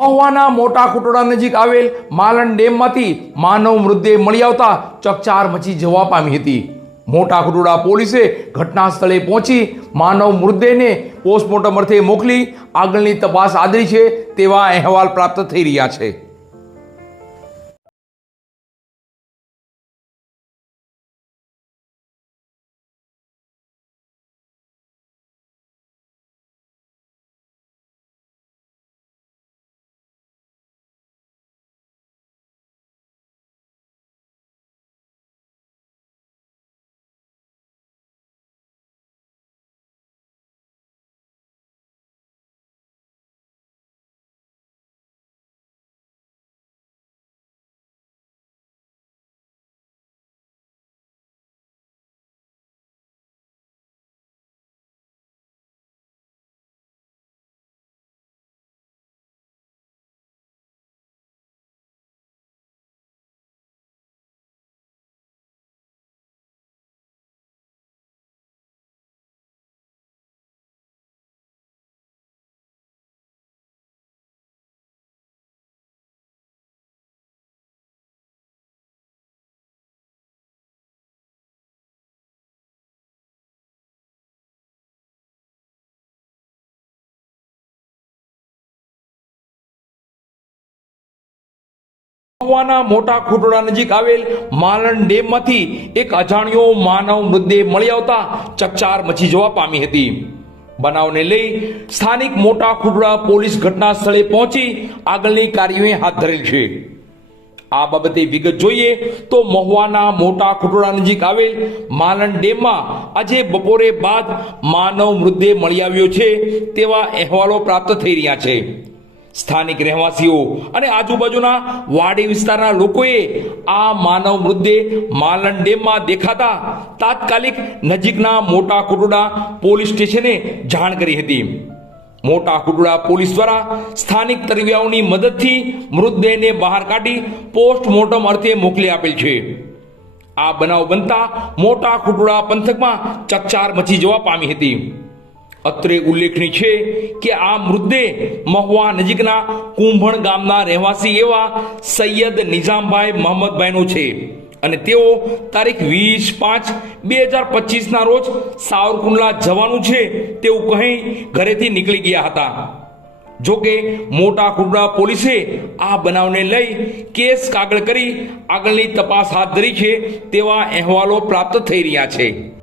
મહુવાના મોટા કુટોડા નજીક આવેલ માલણ ડેમમાંથી માનવ મૃતદેહ મળી આવતા ચકચાર મચી જવા પામી હતી. મોટા કુટોડા પોલીસે ઘટના સ્થળે પહોંચી માનવ મૃતદેહને પોસ્ટમોર્ટમ અર્થે મોકલી આગળની તપાસ આદરી છે તેવા અહેવાલ પ્રાપ્ત થઈ રહ્યા છે. મહુવાના મોટા ખુટોડા નજીક આવેલ માલણ ડેમમાંથી એક અજાણ્યો માનવ મૃતદેહ મળી આવતા ચકચાર મચી જવા પામી હતી. બનાવને લઈ સ્થાનિક મોટા ખુટોડા પોલીસ ઘટના સ્થળે પહોંચી આગળની કાર્યવાહી હાથ ધરેલ છે. આ બાબતે વિગત જોઈએ તો મહુવાના મોટા ખુટોડા નજીક આવેલ માલણ ડેમમાં આજે બપોરે બાદ માનવ મૃતદેહ મળી આવ્યો છે તેવા અહેવાલો પ્રાપ્ત થઈ રહ્યા છે. સ્થાનિક રહેવાસીઓ અને આજુબાજુના વાડી વિસ્તારના લોકોએ આ માનવ મૃતદેહ માલણ ડેમમાં દેખાતા તાત્કાલિક નજીકના મોટા કુટુડા પોલીસ સ્ટેશને જાણ કરી હતી. મોટા કુટુડા પોલીસ દ્વારા સ્થાનિક તરવિયાઓની મદદથી મૃતદેહને બહાર કાઢી પોસ્ટમોર્ટમ અર્થે મોકલી આપેલ છે. આ બનાવ બનતા મોટા કુટુડા પંથકમાં ચકચાર મચી જવા પામી હતી. અત્રે ઉલ્લેખનીય છે કે આ મૃતદેહ મહુવા નજીકના કુંભણ ગામના રહેવાસી એવા સૈયદ નિઝામભાઈ મોહમ્મદભાઈનો છે. અને તેઓ તારીખ વીસ પાંચ બે હજાર પચીસના રોજ સાવરકુંડલા જવાનું છે તેવું કહી ઘરેથી નીકળી ગયા હતા. જોકે મોટા કુંડા પોલીસે આ બનાવને લઈ કેસ કાગળ કરી આગળની તપાસ હાથ ધરી છે તેવા અહેવાલો પ્રાપ્ત થઈ રહ્યા છે.